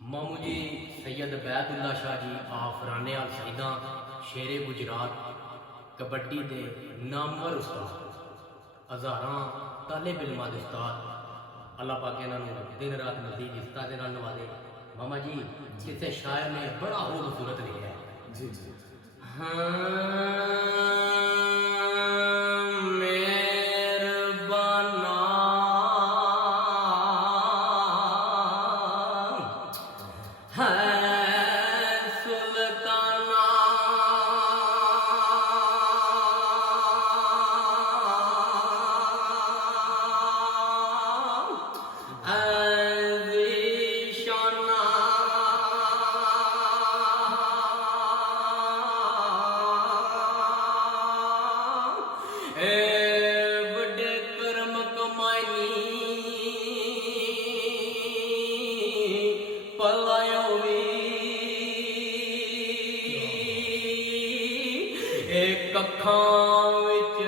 मामू जी सैयद बैतुल्ला शाह जी आफराने अल सईदा शेरे गुजरात कबड्डी के नामवर उस्ताद हज़ारां तालिब इल्मां दे उस्ताद अल्लाह पाक इन्होंने दिन रात मज़ीद इफ्ता दे नाल नवाजे। मामा जी किसी शायर ने बड़ा खूबसूरत लिखा है जी जी एक अखां विच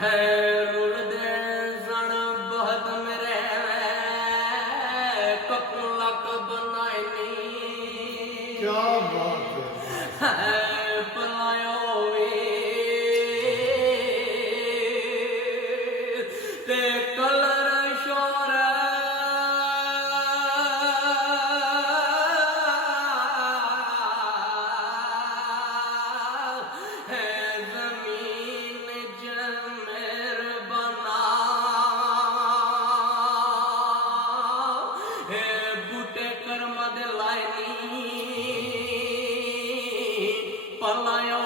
है रुलदे सन बहुत मेरे कपू लक बनाई क्या बात है पलायो वी ते कलर शोर पलायो